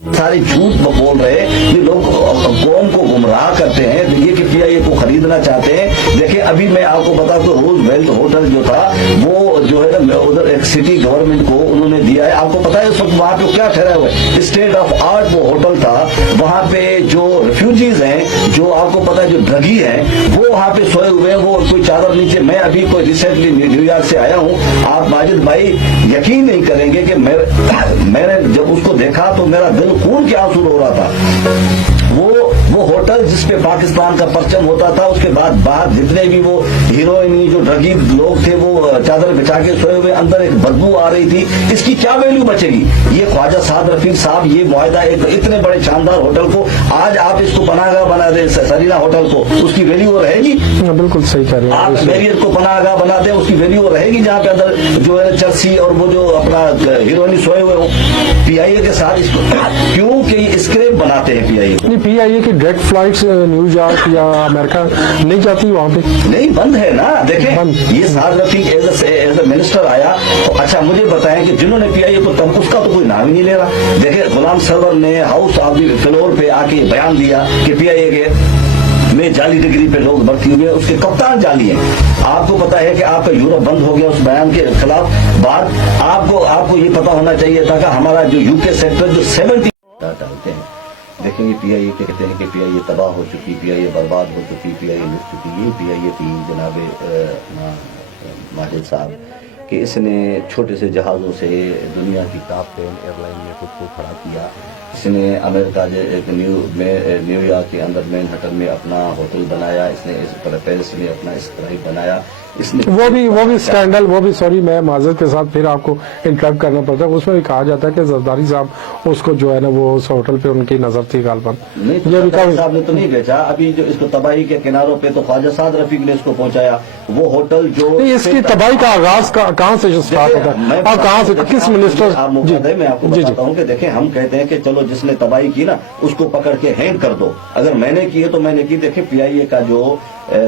सारे झूठ बोल रहे, ये लोग कौम को गुमराह करते हैं। देखिए कि पीआईए को खरीदना चाहते हैं। देखिए अभी मैं आपको बताऊं तो रोज वेल्थ होटल जो था वो जो है ना उधर एक सिटी गवर्नमेंट को उन्होंने दिया है। आपको पता है उस वक्त वहां पे क्या ठहरा हुआ है, स्टेट ऑफ आर्ट वो होटल था। वहां पे जो रिफ्यूजीज हैं, जो आपको पता है जो ड्रगी हैं, वो वहां पे सोए हुए हैं, वो कोई चादर नीचे। मैं अभी कोई रिसेंटली न्यूयॉर्क से आया हूँ। आप माजिद भाई यकीन नहीं करेंगे कि मैंने जब उसको देखा तो मेरा दिल खून के आंसू रो रहा था। वो होटल जिसपे पाकिस्तान का परचम होता था, उसके बाद बाहर जितने भी वो हीरोइनी जो ड्रगी लोग थे वो चादर बिछा के सोए हुए, अंदर एक बदबू आ रही थी। इसकी क्या वैल्यू बचेगी? ये ख्वाजा साद रफीक साहब ये मुआहदा एक इतने बड़े शानदार होटल को आज आप इसको पनाहगाह बना दे, सरीना होटल को, उसकी वैल्यू रहेगी? बिल्कुल सही कह रहे हैं आप मैरियट को पनाहगाह बना दे, उसकी वैल्यू रहेगी? जहाँ पे अंदर जो है चर्सी और वो जो अपना हीरोइनी सोए हुए हो। पीआईए के साथ इसको क्यों कि स्क्रैप बनाते हैं पीआईए को। पीआईए की डायरेक्ट फ्लाइट्स न्यूयॉर्क या अमेरिका नहीं जाती वहाँ पे? नहीं, बंद है ना। देखें ये Saad Rafique as a minister आया तो अच्छा मुझे बताएं कि जिन्होंने पीआईए को तब उसका तो कोई नाम ही नहीं ले रहा। देखिए गुलाम सरवर ने हाउस ऑफ द फ्लोर पे आके बयान दिया कि पीआईए के में जाली डिग्री पे लोग भर्ती हुए, उसके कप्तान जाली हैं। आपको पता है कि आपका यूरोप बंद हो गया उस बयान के खिलाफ। बात आपको ये पता होना चाहिए था कि हमारा जो यूके सेक्टर जो 70 डालते हैं। देखेंगे पीआईए कहते हैं कि पीआईए तबाह हो चुकी, पीआईए बर्बाद हो चुकी, पीआईए लुट चुकी। ये पीआईए थी जनाब माजिद साहब कि इसने छोटे से जहाज़ों से दुनिया की टॉप 10 एयरलाइन में खुद को खड़ा किया। इसने अमेरिका एक न्यूयॉर्क के अंदर मैनहट्टन में अपना होटल बनाया। इसने पेरिस में अपना स्काई बनाया। इसने वो भी स्कैंडल, वो भी सॉरी मैं माजरत के साथ फिर आपको इंटरप्ट करना पड़ता है। उसमें भी कहा जाता है कि जरदारी साहब उसको जो है ना वो उस होटल पे उनकी नजर थी गालबन। नहीं तो जरदारी साहब ने तो नहीं बेचा। अभी जो इसको तबाही के किनारों पे तो ख्वाजा साद रफीक ने इसको पहुंचाया। वो होटल जो इसकी तबाही का आगाज कहाँ से स्टार्ट होता है और कहाँ से किस मिनिस्टर? मैं आपको बताता हूँ कि देखें हम कहते हैं कि चलो जिसने तबाही की ना उसको पकड़ के हैंग कर दो। अगर मैंने की है तो मैंने की। देखें पीआईए का जो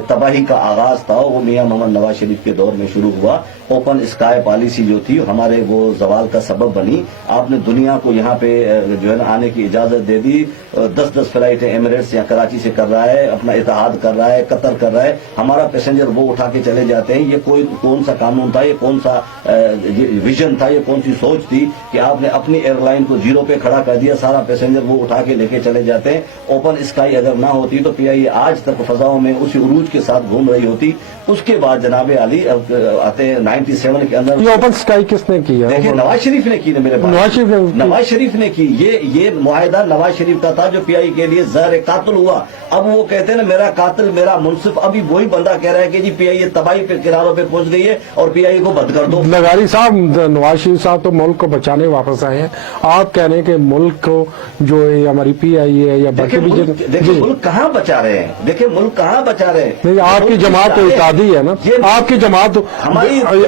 तबाही का आगाज था वो मियां मोहम्मद नवाज शरीफ के दौर में शुरू हुआ। ओपन स्काई पॉलिसी जो थी हमारे वो जवाल का सबब बनी। आपने दुनिया को यहाँ पे जो है ना आने की इजाजत दे दी। 10-10 फ्लाइटें एमिरेट्स या कराची से कर रहा है, अपना इत्तेहाद कर रहा है, कतर कर रहा है। हमारा पैसेंजर वो उठा के चले जाते हैं। ये कौन सा कानून था, ये कौन सा विजन था, ये कौन सी सोच थी कि आपने अपनी एयरलाइन को जीरो पे खड़ा कर दिया, सारा पैसेंजर वो उठा के लेके चले जाते हैं। ओपन स्काई अगर ना होती तो पीआईए आज तक फजाओं में उसी उरूज के साथ घूम रही होती। उसके बाद जनाबे अली आते 97 के अंदर ये ओपन स्काई किसने की है? देखिए नवाज शरीफ ने की। मेरे नवाज शरीफ ने की। ये मुआहिदा नवाज शरीफ का था जो पीआई के लिए जहर कातिल हुआ। अब वो कहते हैं ना मेरा कातिल मेरा मुनसिफ। अभी वही बंदा कह रहा है कि जी पीआई तबाही पे किनारों पे पहुंच गई है और पीआई को बंद कर दो। लगारी साहब नवाज शरीफ साहब तो मुल्क को बचाने वापस आए हैं। आप कह रहे हैं कि मुल्क को जो है हमारी पीआई है या बाकी भी देखिए मुल्क कहाँ बचा रहे हैं? देखिए मुल्क कहाँ बचा रहे हैं? आपकी जमात तो इतादी है ना, आपकी जमात तो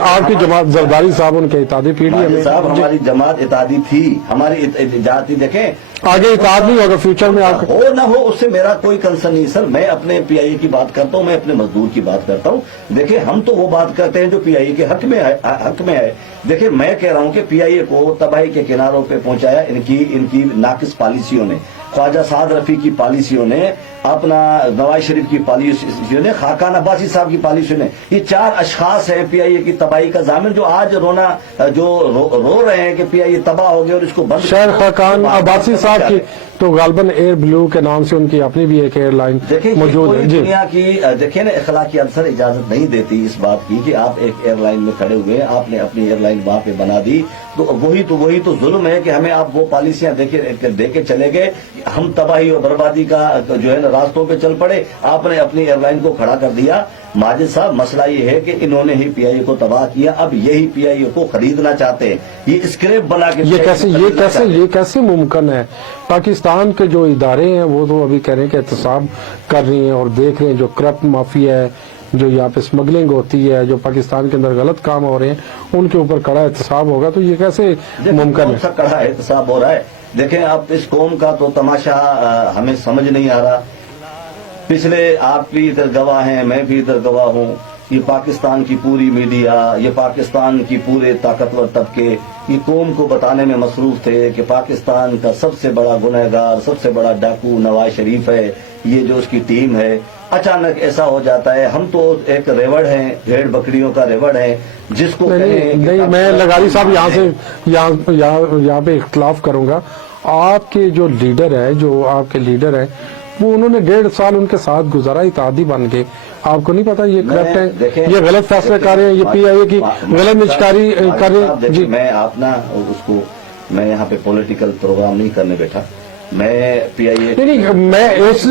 आपकी जमात जरदारी साहब उनके इतादी पीढ़ी है साहब। हमारी जमात इतादी थी, हमारी जाति देखें आगे इताद नहीं होगा फ्यूचर में आप हो ना हो उससे मेरा कोई कंसर्न नहीं सर। मैं अपने पीआईए की बात करता हूँ, मैं अपने मजदूर की बात करता हूँ। देखिए हम तो वो बात करते हैं जो पीआईए के हक में है। देखिए मैं कह रहा हूँ कि पीआईए को तबाही के किनारों पे पहुंचाया इनकी नाकिस पॉलिसियों ने, ख्वाजा साद रफीक की पॉलिसियों ने, अपना नवाज शरीफ की पॉलिसियों ने, खाकान अब्बासी साहब की पॉलिसियों ने। ये 4 अशखास हैं पीआईए की तबाही का जामिन जो आज रो रहे हैं कि पीआईए तबाह हो गया और इसको बंद। शेर खाकान अब्बासी साहब की तो गालबन एयर ब्लू के नाम से उनकी अपनी भी एक एयरलाइन मौजूद है। दुनिया की देखिए ना अखलाकी अफसर इजाजत नहीं देती इस बात की कि आप एक एयरलाइन में खड़े हुए हैं, आपने अपनी एयरलाइन वहां पे बना दी तो वही तो जुल्म है कि हमें आप वो पॉलिसियां देके चले गए। हम तबाही और बर्बादी का जो है ना रास्तों पे चल पड़े, आपने अपनी एयरलाइन को खड़ा कर दिया। माजिद साहब मसला ये है कि इन्होंने ही पीआईए को तबाह किया। अब यही पीआईए को खरीदना चाहते हैं। ये स्क्रैप बना के ये कैसे मुमकिन है? पाकिस्तान के जो इदारे हैं वो तो अभी कह रहे हैं कि एहतसाब कर रही हैं और देख रहे हैं जो करप्ट माफिया है, जो यहाँ पे स्मगलिंग होती है, जो पाकिस्तान के अंदर गलत काम हो रहे हैं, उनके ऊपर कड़ा एहतसाब होगा। तो ये कैसे मुमकिन है? कड़ा एहतसाब हो रहा है। देखें अब इस कौम का तो तमाशा हमें समझ नहीं आ रहा। पिछले आप भी इधर गवाह हैं, मैं भी इधर गवाह हूँ یہ پاکستان کی پوری میڈیا، یہ پاکستان کی پورے طاقتور طبقے یہ قوم کو بتانے میں مصروف تھے کہ پاکستان کا سب سے بڑا گنہگار، سب سے بڑا ڈاکو نواز شریف ہے، یہ جو اس کی ٹیم ہے۔ اچانک ایسا ہو جاتا ہے، ہم تو ایک ریوڑ ہیں، بھیڑ بکریوں کا ریوڑ ہے، جس کو نہیں میں لغاری صاحب یہاں پہ اختلاف کروں گا۔ آپ کے جو لیڈر ہے، جو آپ کے لیڈر ہیں، وہ انہوں نے 1.5 سال ان کے ساتھ گزارا، اتحادی بن گئے۔ آپ کو نہیں پتا یہ کرپٹ ہیں، یہ غلط فیصلے کر رہے ہیں، یہ پی آئی اے کی غلط نچکاری کر رہے ہیں؟ جی میں آپ نا اس کو، میں یہاں پہ پولیٹیکل پروگرام نہیں کرنے بیٹھا، میں پی آئی اے نہیں میں اس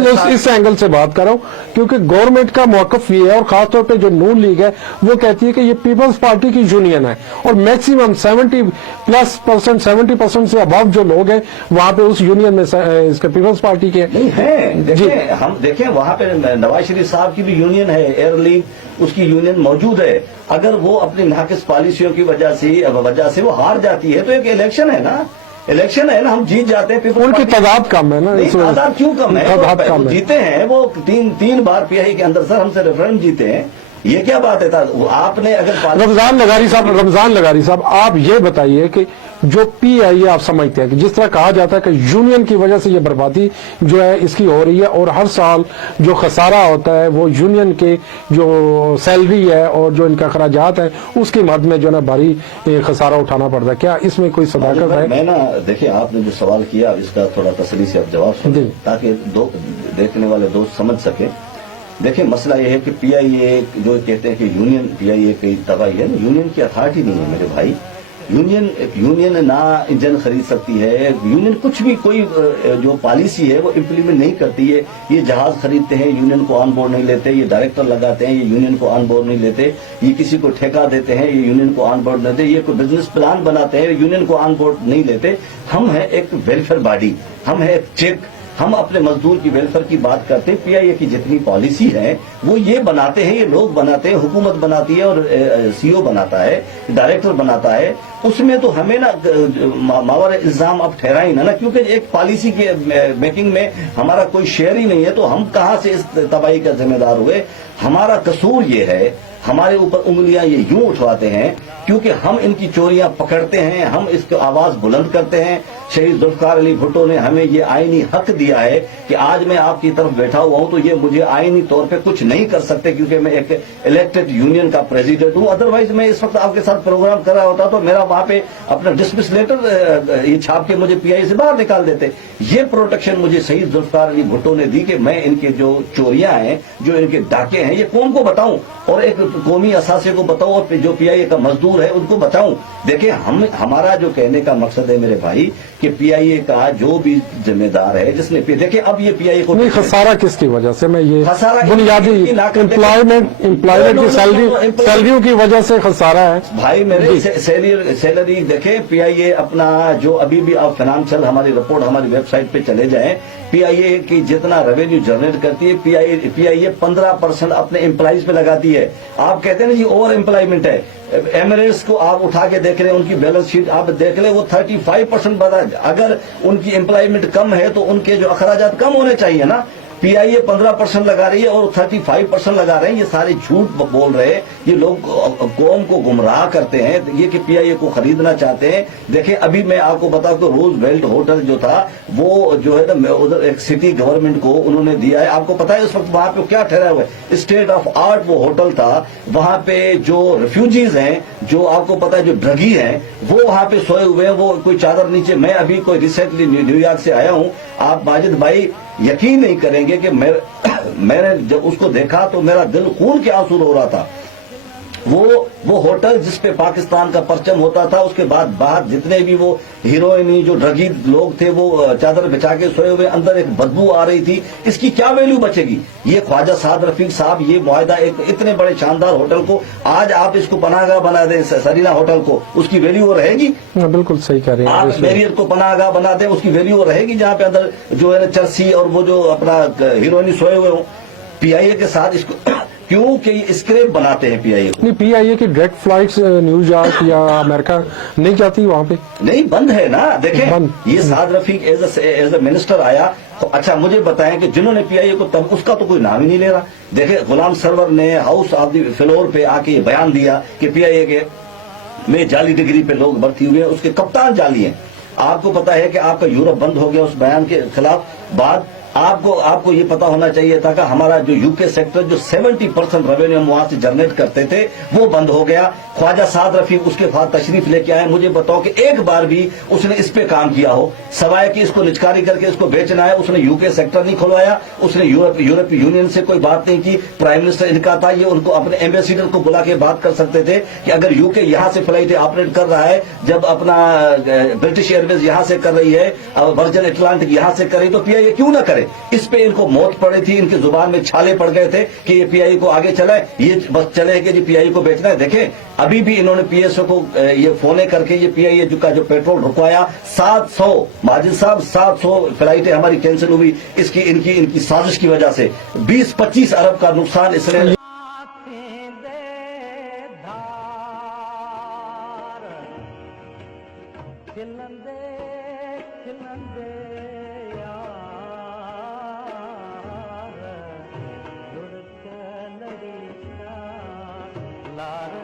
اینگل سے بات کر رہا ہوں کیونکہ گورنمنٹ کا موقف یہ ہے، اور خاص طور پہ جو نون لیگ ہے وہ کہتی ہے کہ یہ پیپلز پارٹی کی یونین ہے، اور میکسیمم 70% سے ابو جو لوگ ہیں وہاں پہ اس یونین میں اس کے پیپلز پارٹی کے نہیں ہے۔ دیکھیں ہم دیکھیں وہاں پہ نواز شریف صاحب کی بھی یونین ہے، ایئر لیگ اس کی یونین موجود ہے۔ اگر وہ اپنی ناقص پالیسیوں کی وجہ سے وہ ہار جاتی ہے تو ایک الیکشن ہے نا، الیکشن ہے نا، ہم جیت جاتے ہیں، ان کی تعداد کم ہے نا، تعداد کیوں کم ہے؟ جیتے ہیں وہ تین بار پی آئی کے اندر، سر ہم سے ریفرنڈم جیتے ہیں، یہ کیا بات ہے؟ آپ نے اگر رمضان لغاری صاحب آپ یہ بتائیے کہ جو پی آئی اے آپ سمجھتے ہیں کہ جس طرح کہا جاتا ہے کہ یونین کی وجہ سے یہ بربادی جو ہے اس کی ہو رہی ہے، اور ہر سال جو خسارہ ہوتا ہے وہ یونین کے جو سیلری ہے اور جو ان کے اخراجات ہیں اس کی مد میں جو ہے نا بھاری خسارہ اٹھانا پڑتا ہے، کیا اس میں کوئی صداقت ہے؟ میں نا دیکھیں آپ نے جو سوال کیا اس کا تھوڑا تسلی سے آپ جواب سنیں تاکہ دیکھنے والے دوست سمجھ سکیں۔ دیکھیں مسئلہ یہ ہے کہ پی آئی اے جو کہتے ہیں کہ یونین پی آئی اے کی تباہی ہے نا، یونین کی اتھارٹی نہیں ہے میرے بھائی۔ یونین نہ انجن خرید سکتی ہے، یونین کچھ بھی کوئی جو پالیسی ہے وہ امپلیمنٹ نہیں کرتی ہے۔ یہ جہاز خریدتے ہیں، یونین کو آن بورڈ نہیں لیتے، یہ ڈائریکٹر لگاتے ہیں، یہ یونین کو آن بورڈ نہیں لیتے، یہ کسی کو ٹھیکہ دیتے ہیں، یہ یونین کو آن بورڈ لیتے، یہ کوئی بزنس پلان بناتے ہیں، یونین کو آن بورڈ نہیں لیتے۔ ہم ہیں ایک ویلفیئر باڈی، ہم ہیں ایک چیک، ہم اپنے مزدور کی ویلفیئر کی بات کرتے ہیں۔ پی آئی اے کی جتنی پالیسی ہے وہ یہ بناتے ہیں، یہ لوگ بناتے ہیں، حکومت بناتی ہے اور سی او بناتا ہے، ڈائریکٹر بناتا ہے۔ اس میں تو ہمیں نا ماور الزام اب ٹھہرا ہی نا، کیونکہ ایک پالیسی کے میکنگ میں ہمارا کوئی شیئر ہی نہیں ہے، تو ہم کہاں سے اس تباہی کا ذمہ دار ہوئے؟ ہمارا قصور یہ ہے، ہمارے اوپر انگلیاں یہ یوں اٹھواتے ہیں کیونکہ ہم ان کی چوریاں پکڑتے ہیں، ہم اس کی آواز بلند کرتے ہیں۔ شہید ذوالفقار علی بھٹو نے ہمیں یہ آئینی حق دیا ہے کہ آج میں آپ کی طرف بیٹھا ہوا ہوں تو یہ مجھے آئینی طور پہ کچھ نہیں کر سکتے کیونکہ میں ایک الیکٹڈ یونین کا پریزیڈنٹ ہوں۔ ادروائز میں اس وقت آپ کے ساتھ پروگرام کر رہا ہوتا تو میرا وہاں پہ اپنا ڈسمس لیٹر یہ چھاپ کے مجھے پی آئی سے باہر نکال دیتے۔ یہ پروٹیکشن مجھے شہید ذوالفقار علی بھٹو نے دی کہ میں ان کے جو چوریاں ہیں، جو ان کے ڈاکے ہیں، یہ قوم کو بتاؤں اور ایک قومی اثاثے کو بتاؤں اور جو پی آئی اے کا مزدور ہے ان کو بتاؤں۔ دیکھیں ہمارا جو کہنے کا مقصد ہے میرے بھائی کہ پی آئی اے کا جو بھی ذمہ دار ہے جس نے دیکھیں اب یہ پی آئی اے کو نہیں، خسارہ کس کی وجہ سے؟ میں یہ بنیادی امپلائمنٹ کی سیلریوں کی وجہ سے خسارہ ہے بھائی میرے۔ سیلری دیکھیں، پی آئی اے اپنا جو ابھی بھی آپ فائنانشل ہماری رپورٹ ہماری ویب سائٹ پہ چلے جائیں، پی آئی اے کی جتنا ریونیو جنریٹ کرتی ہے پی آئی اے 15% اپنے امپلائیز پہ لگاتی ہے۔ آپ کہتے ہیں نا جی اوور امپلائمنٹ ہے، ایمریٹس کو آپ اٹھا کے دیکھ لیں، ان کی بیلنس شیٹ آپ دیکھ لیں، وہ 35% بتا۔ اگر ان کی امپلائمنٹ کم ہے تو ان کے جو اخراجات کم ہونے چاہیے نا۔ پی آئی اے 15% لگا رہی ہے اور 35% لگا رہے ہیں، یہ سارے جھوٹ بول رہے ہیں، یہ لوگ قوم کو گمراہ کرتے ہیں، یہ کہ پی آئی اے کو خریدنا چاہتے ہیں۔ دیکھیں ابھی میں آپ کو بتاؤں کہ روز ویلٹ ہوٹل جو تھا وہ جو ہے نا ادھر ایک سٹی گورنمنٹ کو انہوں نے دیا ہے۔ آپ کو پتا ہے اس وقت وہاں پہ کیا ٹھہرا ہوا ہے؟ اسٹیٹ آف آرٹ وہ ہوٹل تھا، وہاں پہ جو ریفیوجیز ہیں، جو آپ کو پتا ہے جو ڈرگی ہیں، وہ وہاں پہ سوئے ہوئے ہیں، وہ کوئی چادر نیچے۔ میں ابھی کوئی ریسنٹلی نیو یارک سے آیا ہوں، آپ ماجد بھائی یقین نہیں کریں گے کہ میں نے جب اس کو دیکھا تو میرا دل خون کے آنسو رو رہا تھا۔ وہ ہوٹل جس پہ پاکستان کا پرچم ہوتا تھا، اس کے بعد باہر جتنے بھی وہ ہیروئنی جو ڈرگی لوگ تھے وہ چادر بچا کے سوئے ہوئے، اندر ایک بدبو آ رہی تھی۔ اس کی کیا ویلیو بچے گی؟ یہ خواجہ سعد رفیق صاحب یہ معاہدہ ایک اتنے بڑے شاندار ہوٹل کو آج آپ اس کو پناہ گاہ بنا دیں، سرینا ہوٹل کو، اس کی ویلیو رہے گی؟ بالکل صحیح کہہ رہے ہیں آپ میریٹ کو پناہ گاہ بنا دیں، اس کی ویلیو رہے گی جہاں پہ اندر جو ہے چرسی اور وہ جو اپنا ہیروئنی سوئے ہوئے ہوں؟ پی آئی اے کے ساتھ اس کو क्योंकि ये स्क्रैप बनाते हैं पीआईए को। नहीं, PIA की डायरेक्ट फ्लाइट्स न्यूयॉर्क या अमेरिका नहीं जाती वहां पे? नहीं, बंद है ना। देखें, बंद। ये Saad Rafique as a minister आया तो अच्छा मुझे बताएं कि जिन्होंने पीआईए को तब उसका तो कोई नाम ही नहीं ले रहा। देखें, गुलाम सरवर ने हाउस ऑफ द फ्लोर पे आके ये बयान दिया कि पीआईए के में जाली डिग्री पे लोग भर्ती हुए हैं, उसके कप्तान जाली हैं। आपको पता है कि आपका यूरोप बंद हो गया उस बयान के खिलाफ। बाद आपको ये पता होना चाहिए था कि हमारा जो यूके सेक्टर जो 70% रेवेन्यू हम वहां से जनरेट करते थे वो बंद हो गया। ख्वाजा साद रफीक उसके बाद तशरीफ लेके आए। मुझे बताओ कि एक बार भी उसने इस पे काम किया हो, सवाए कि इसको निचकारी करके इसको बेचना है। उसने यूके सेक्टर नहीं खुलवाया, उसने यूरोपीय यूनियन से कोई बात नहीं की। प्राइम मिनिस्टर इनका था, ये उनको अपने एम्बेसडर को बुला के बात कर सकते थे कि अगर यूके यहां से फ्लाइटें ऑपरेट कर रहा है, जब अपना ब्रिटिश एयरवेज यहां से कर रही है, वर्जन अटलांटिक यहां से कर रही, तो पीआईए क्यों ना करे। इस पे इनको मौत पड़ी थी, इनकी जुबान में छाले पड़ गए थे कि ये पीआईए को आगे चलाए, ये बस चले कि जी पीआईए को बेचना है। देखें, अभी भी इन्होंने पीएसओ को ये फोने करके ये पीआईए का जो पेट्रोल रुकवाया 700, माजिद साहब 700 फ्लाइटें हमारी कैंसिल हुई इसकी इनकी साजिश की वजह से। 20-25 अरब का नुकसान इसने। खिलंदे खिलंदे यार जुड़ के लड़ी लार